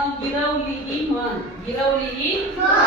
मग गिरवली मन गिरवली मन